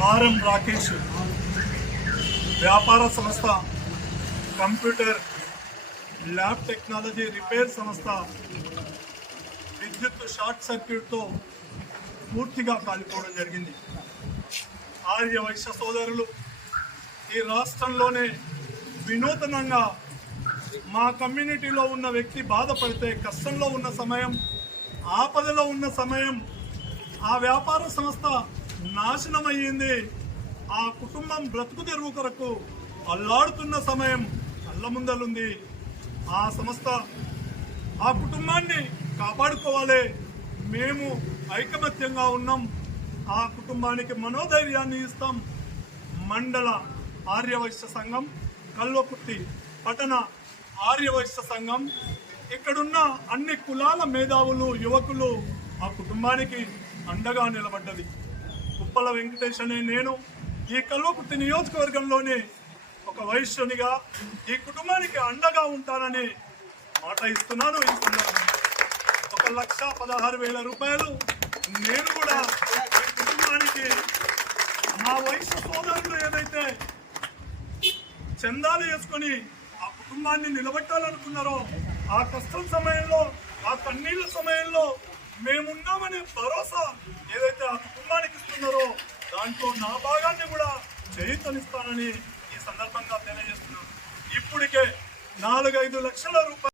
మారం రాకేష్ వ్యాపార సంస్థ కంప్యూటర్ ల్యాబ్ టెక్నాలజీ రిపేర్ సంస్థ విద్యుత్ షార్ట్ సర్క్యూట్తో పూర్తిగా కాలిపోవడం జరిగింది. ఆర్య వైశ్య సోదరులు ఈ రాష్ట్రంలోనే వినూతనంగా మా కమ్యూనిటీలో ఉన్న వ్యక్తి బాధపడితే కష్టంలో ఉన్న సమయం ఆపదలో ఉన్న సమయం ఆ వ్యాపార సంస్థ నాశనం అయ్యింది ఆ కుటుంబం బ్రతుకు తెరువు కొరకు అల్లాడుతున్న సమయం కళ్ళ ముందలుంది. ఆ సంస్థ ఆ కుటుంబాన్ని కాపాడుకోవాలి. మేము ఐకమత్యంగా ఉన్నాం. ఆ కుటుంబానికి మనోధైర్యాన్ని ఇస్తాం. మండల ఆర్యవైశ్య సంఘం కల్వకుర్తి పట్టణ ఆర్యవైశ్య సంఘం. ఇక్కడున్న అన్ని కులాల మేధావులు యువకులు ఆ కుటుంబానికి అండగా నిలబడ్డది. కుప్పల వెంకటేష్ అనే నేను ఈ కల్వకుర్తి నియోజకవర్గంలోని ఒక వైశ్యునిగా ఈ కుటుంబానికి అండగా ఉంటానని మాట ఇస్తున్నాను ఈ సందర్భంగా. ఒక లక్ష పదహారు వేల రూపాయలు నేను కూడా ఈ కుటుంబానికి మా వయసు సోదరులు ఏదైతే చందాలు వేసుకొని ఆ కుటుంబాన్ని నిలబెట్టాలనుకున్నారో ఆ కష్టం సమయంలో ఆ కన్నీళ్ళ సమయంలో మేమున్నామనే భరోసా ఏదైతే ఆ కుటుంబం దాంట్లో నా భాగాన్ని కూడా చేయితనిస్తానని ఈ సందర్భంగా తెలియజేస్తున్నాను. ఇప్పటికే నాలుగైదు లక్షల రూపాయలు